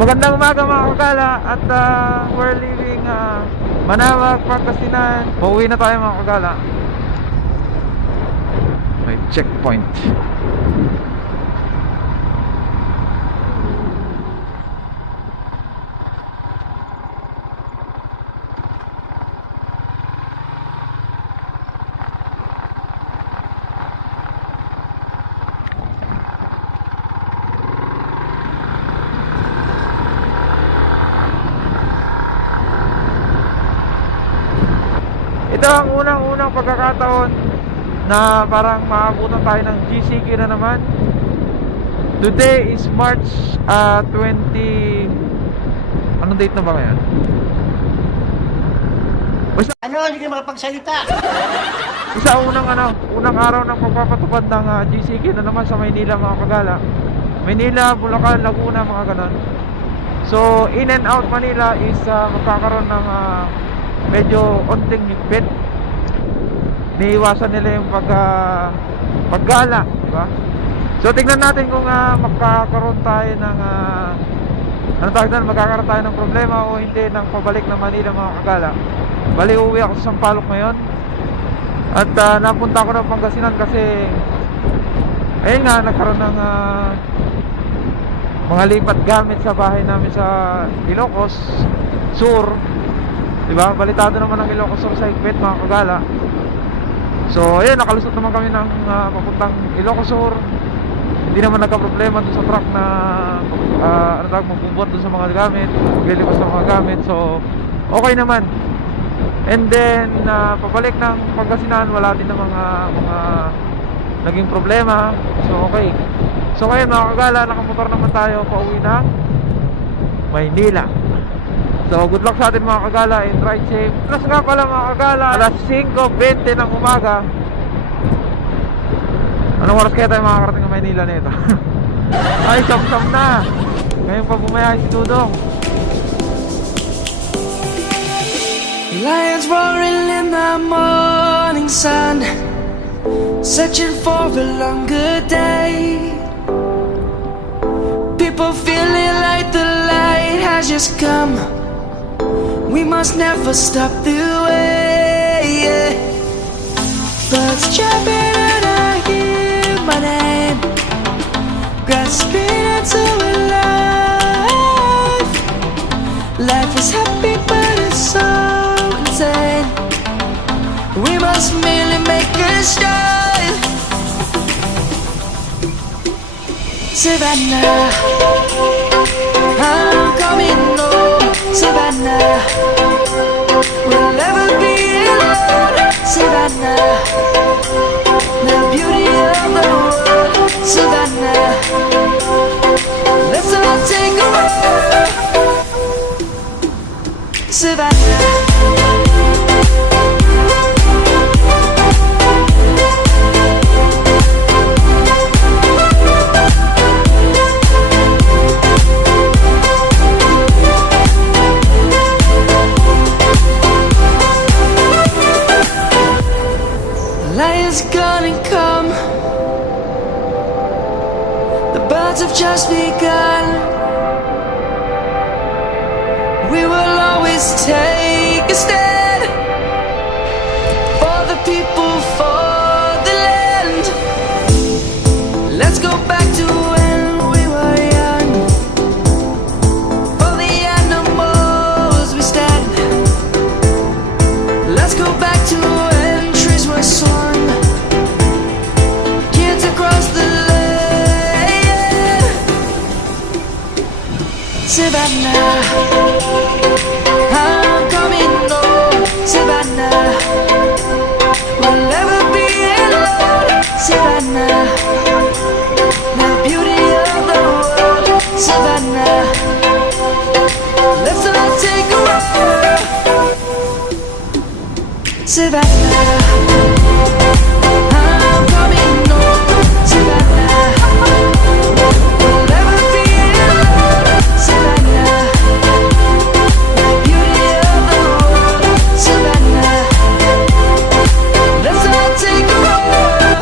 Magandang umaga mga kagala. At we're leaving Manaoag, Pangasinan. Pauwi na tayo mga kagala. May checkpoint. Ito ang unang-unang pagkakataon na parang maabutan tayo ng GCQ na naman. Today is March 20. Anong date na ba ngayon? Ano? Hindi ka makapagsalita. Isa unang araw ng pagpapatupad ng GCQ na naman sa Maynila mga kagala. Maynila, Bulacan, Laguna, mga ganon. So in and out Manila is magkakaroon ng medyo onting higpit. Niiwasan nila yung paggala, di ba? So tingnan natin kung magkakaroon tayo ng magkakaroon tayo ng problema o hindi ng pabalik ng Manila mga kagala. Bali uwi ako sa Sampaloc ngayon. At napunta ako ng Pangasinan kasi ayun nga, nagkaroon ng mga lipat gamit sa bahay namin sa Ilocos Sur. Diba? Balitado naman ng Ilocos Sur sa higpit mga kagala. So ayun, nakalusot naman kami ng papuntang Ilocos Sur. Hindi naman nagka-problema doon sa truck na magbubuhat doon sa mga gamit, maglilipas sa mga gamit. So okay naman. And then pabalik ng Pangasinan, wala din na mga naging problema. So okay. So ngayon mga kagala, nakamotor naman tayo pauwi ng Maynila. So good luck sa atin mga kagala and ride safe. Plus nga pala mga kagala, alas 5:20 ng umaga. Anong oras kaya tayo makakarating ng Maynila nito? Ay, sam-sam na. Ngayon pa bumayahe si Dudong. Lions roaring in the morning sun, searching for a longer day. People feeling like the light has just come. We must never stop the way. Birds chirping and I hear my name, grasping into a life. Life is happy but it's so insane. We must merely make a start. Savannah, I'm coming home. Savannah, we'll never be alone. Savannah, the beauty of the world. Savannah, let's all take a walk. Savannah. Lion's gonna come. The birds have just begun. We will always take a stand for the people, for the land. Let's go back to when we were young. For the animals we stand. Let's go back to when trees were swung. Kids across the land. Savannah, I'm coming home. Savannah, we'll never be alone. Savannah, the beauty of the world. Savannah, let's all take a walk. Savannah, I'm coming home. Savannah, we'll never be alone. Savannah, the beauty of the world. Savannah, let's all take a walk.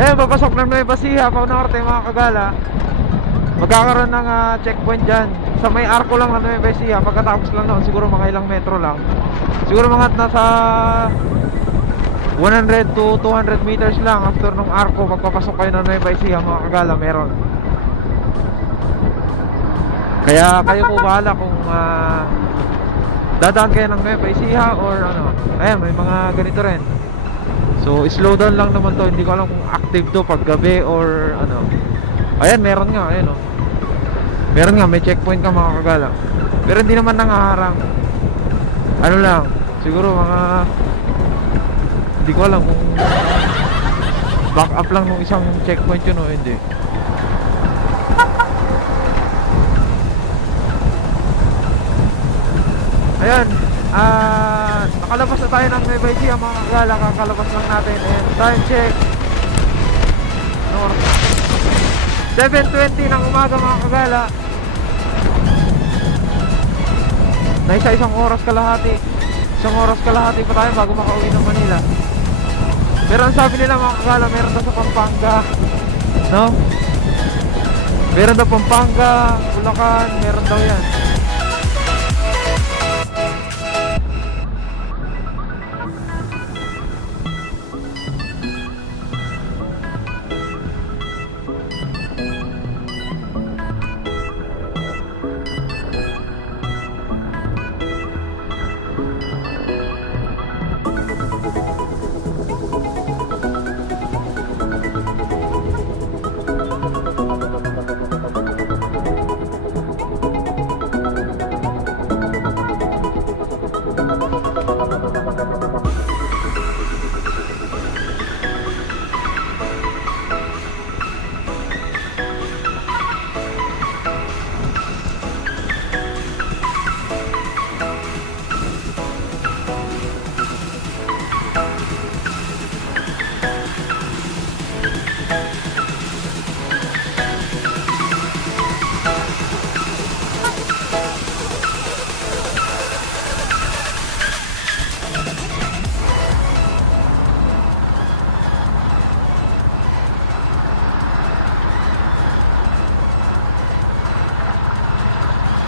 Ayan, papasok ng Nueva Ecija, Pau Norte mga kagala. Magkakaroon ng checkpoint dyan. Sa may arko lang ng Nueva Ecija. Pagkatapos lang noon, siguro mga ilang metro lang. Siguro mga nasa 100 to 200 meters lang after nung arko. Pagpapasok kayo ng Nueva Ecija mga kagala, meron. Kaya kayo po bahala kung dadaan kayo ng Nueva Ecija or ano. Ayan, may mga ganito rin. So slow down lang naman to. Hindi ko alam kung active to pag gabi or ano. Ayan, meron nga, ayan o. Meron nga, may checkpoint ka mga kagala. Pero hindi naman nangaharang. Ano lang, siguro mga hindi ko alam kung back up lang nung isang checkpoint yun o hindi. Ayan, nakalabas na tayo ng Nueva Ecija mga kagala. Kakalabas lang natin. And time check North 7:20 ng umaga mga kagala. Na isang oras kalahati. Isang oras kalahati pa tayo bago makauwi ng Manila. Pero ang sabi nila mga kagala, meron daw sa Pampanga, no? Meron daw Pampanga, Bulacan, meron daw yan.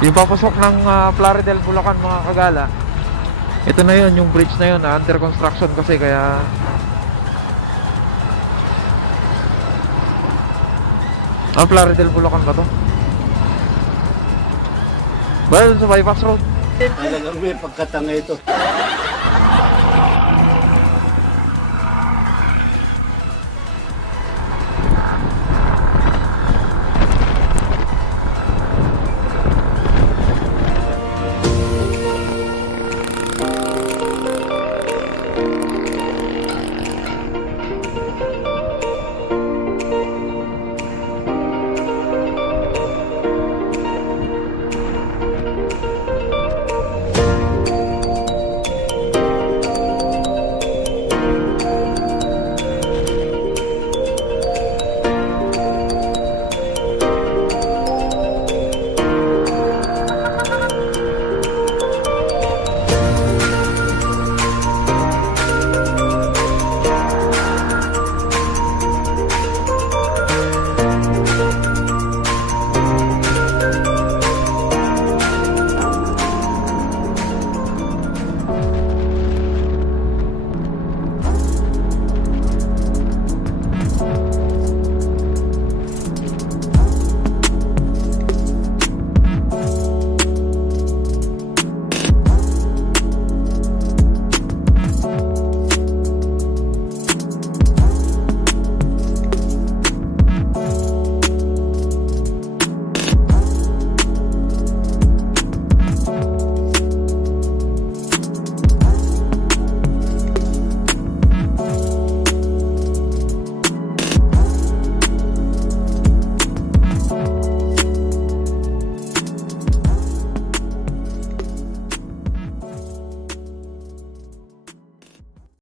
Yung papasok ng Plaridel, Bulacan mga kagala, ito na yun, yung bridge na yun, under construction kasi kaya Plaridel, Bulacan ba to? Well, sa bypass road. Talagang may pagkatanga ito.